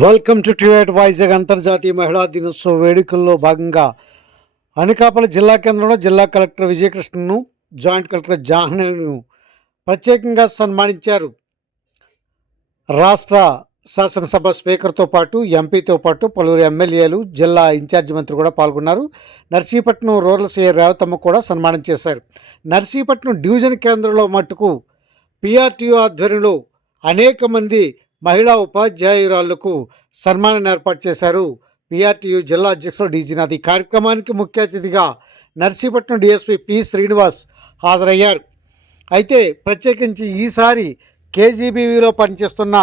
Welcome to ట్యూట్ Vizag అంతర్జాతీయ మహిళా దినోత్సవ వేడుకల్లో భాగంగా అనకాపల్లి జిల్లా కేంద్రంలో జిల్లా కలెక్టర్ విజయకృష్ణను జాయింట్ కలెక్టర్ జాహ్నను ప్రత్యేకంగా సన్మానించారు. రాష్ట్ర శాసనసభ స్పీకర్తో పాటు ఎంపీతో పాటు పలువురు ఎమ్మెల్యేలు జిల్లా ఇన్ఛార్జి మంత్రి కూడా పాల్గొన్నారు. నర్సీపట్నం రూరల్ సీఏ రేవతమ్మ కూడా సన్మానం చేశారు. నర్సీపట్నం డివిజన్ కేంద్రంలో మట్టుకు పిఆర్టీఓ ఆధ్వర్యంలో అనేక మంది మహిళా ఉపాధ్యాయురాళ్ళకు సన్మానం ఏర్పాటు చేశారు. పిఆర్టీయు జిల్లా అధ్యక్షుడు డీజీనాథ్ ఈ కార్యక్రమానికి ముఖ్య అతిథిగా నర్సీపట్నం డిఎస్పీ పి శ్రీనివాస్ హాజరయ్యారు. అయితే ప్రత్యేకించి ఈసారి కేజీబీవీలో పనిచేస్తున్న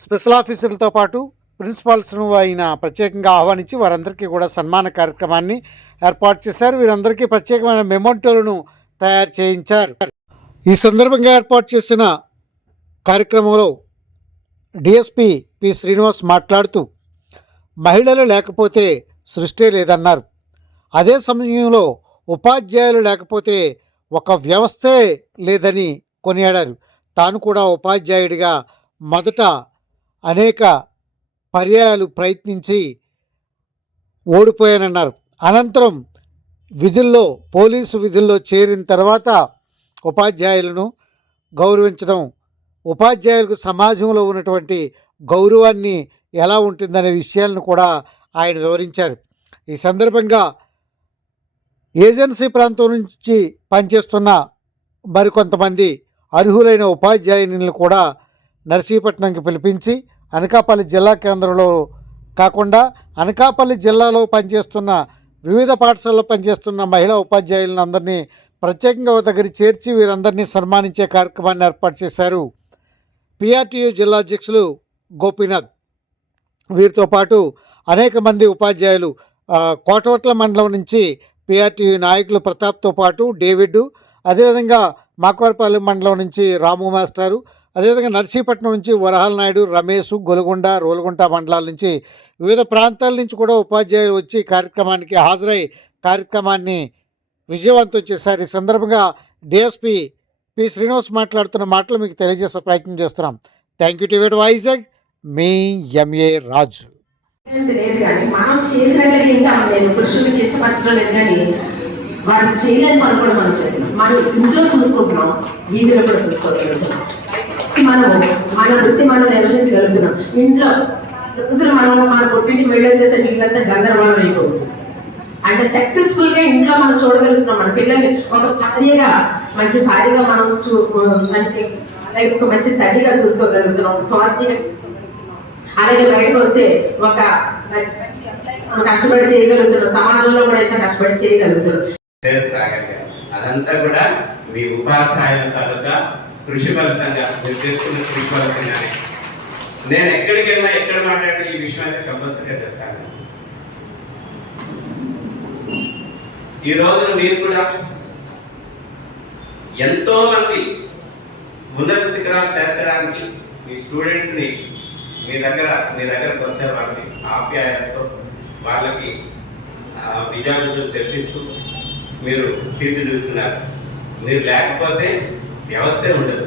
స్పెషల్ ఆఫీసర్లతో పాటు ప్రిన్సిపాల్స్ను ఆయన ప్రత్యేకంగా ఆహ్వానించి వారందరికీ కూడా సన్మాన కార్యక్రమాన్ని ఏర్పాటు చేశారు. వీరందరికీ ప్రత్యేకమైన మెమోంటోలను తయారు చేయించారు. ఈ సందర్భంగా ఏర్పాటు చేసిన కార్యక్రమంలో డిఎస్పి పి శ్రీనివాస్ మాట్లాడుతూ మహిళలు లేకపోతే సృష్టి లేదన్నారు. అదే సమయంలో ఉపాధ్యాయులు లేకపోతే ఒక వ్యవస్థే లేదని కొనియాడారు. తాను కూడా ఉపాధ్యాయుడిగా మొదట అనేక పర్యాయాలు ప్రయత్నించి ఓడిపోయానన్నారు. అనంతరం విధుల్లో పోలీసు విధుల్లో చేరిన తర్వాత ఉపాధ్యాయులను గౌరవించడం ఉపాధ్యాయులకు సమాజంలో ఉన్నటువంటి గౌరవాన్ని ఎలా ఉంటుందనే విషయాలను కూడా ఆయన వివరించారు. ఈ సందర్భంగా ఏజెన్సీ ప్రాంతం నుంచి పనిచేస్తున్న మరికొంతమంది అర్హులైన ఉపాధ్యాయులను కూడా నర్సీపట్నంకి పిలిపించి అనకాపల్లి జిల్లా కేంద్రంలో కాకుండా అనకాపల్లి జిల్లాలో పనిచేస్తున్న వివిధ పాఠశాలలో పనిచేస్తున్న మహిళా ఉపాధ్యాయులను అందరినీ ప్రత్యేకంగా దగ్గర చేర్చి వీరందరినీ సన్మానించే కార్యక్రమాన్ని ఏర్పాటు చేశారు. పిఆర్టీయు జిల్లా అధ్యక్షులు గోపీనాథ్. వీరితో పాటు అనేక మంది ఉపాధ్యాయులు కోటవట్ల మండలం నుంచి పిఆర్టీయు నాయకులు ప్రతాప్తో పాటు డేవిడ్ అదేవిధంగా మాకవరపల్లి మండలం నుంచి రాము మాస్టారు అదేవిధంగా నర్సీపట్నం నుంచి వరహాల నాయుడు రమేష్ గొలుగొండ రోలుగుంట మండలాల నుంచి వివిధ ప్రాంతాల నుంచి కూడా ఉపాధ్యాయులు వచ్చి కార్యక్రమానికి హాజరై కార్యక్రమాన్ని విజయవంతం చేశారు. ఈ సందర్భంగా డిఎస్పి పి. శ్రీనివాస్ మాట్లాడుతున్న మాటలు మీకు తెలియజేసే ప్రయత్నం చేస్తున్నాం. థ్యాంక్ యూ టు వైజాగ్ మీ ఎంఏ రాజు. మనం చేసినట్లయితే ఇంకా నేను పురుషుల్ని కించపరచడం లేదు కానీ వాళ్ళు చేయలేని పని కూడా మనం చేస్తున్నాం. మనం ఇంట్లో చూసుకుంటున్నాం. వీధిలో కూడా చూసుకోగలుగుతున్నాం. మనం మన వృత్తి మనం నిర్వహించగలుగుతున్నాం. ఇంట్లో రోజులు మనం మన పుట్టింటికి వెళ్ళి వచ్చేసరికి ఇల్లంతా గందరగోళం అయిపోతుంది. అంటే సక్సెస్ఫుల్గా ఇంట్లో మనం చూడగలుగుతున్నాం. మన పిల్లల్ని ఒక భార్యగా మంచి భార్యగా మనం చూ మనకి అలాగే ఒక మంచి తల్లిగా చూసుకోగలుగుతున్నాం ఒక అలాగే బయటకు వస్తే ఒక కష్టపడి చేయగలుగుతున్నాం సమాజంలో కూడా ఎంత కష్టపడి చేయగలుగుతున్నాం. అదంతా కూడా మీ ఉపాధ్యాయుల తాలూకా కృషి ఫలితంగా మీరు చేసుకున్న కృషి ఫలితంగానే. నేను ఎక్కడికి వెళ్ళినా ఎక్కడ మాట్లాడినా ఈ విషయం అయితే కంపల్సరీగా చెప్తాను. ఈ రోజున మీరు కూడా ఎంతో మంది ఉన్నత శిఖరాలు చేర్చడానికి మీ స్టూడెంట్స్ని మీ దగ్గర మీ దగ్గరకు వచ్చే వాళ్ళని ఆప్యాయంతో వాళ్ళకి ఆ, చెప్పిస్తూ మీరు తీర్చిదిద్దుతున్నారు. మీరు లేకపోతే వ్యవస్థే ఉండదు.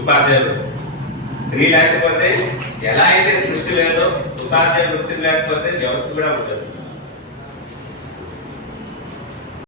ఉపాధ్యాయులు స్త్రీ లేకపోతే ఎలా అయితే సృష్టి లేదో ఉపాధ్యాయ వృత్తి లేకపోతే వ్యవస్థ కూడా ఉండదు.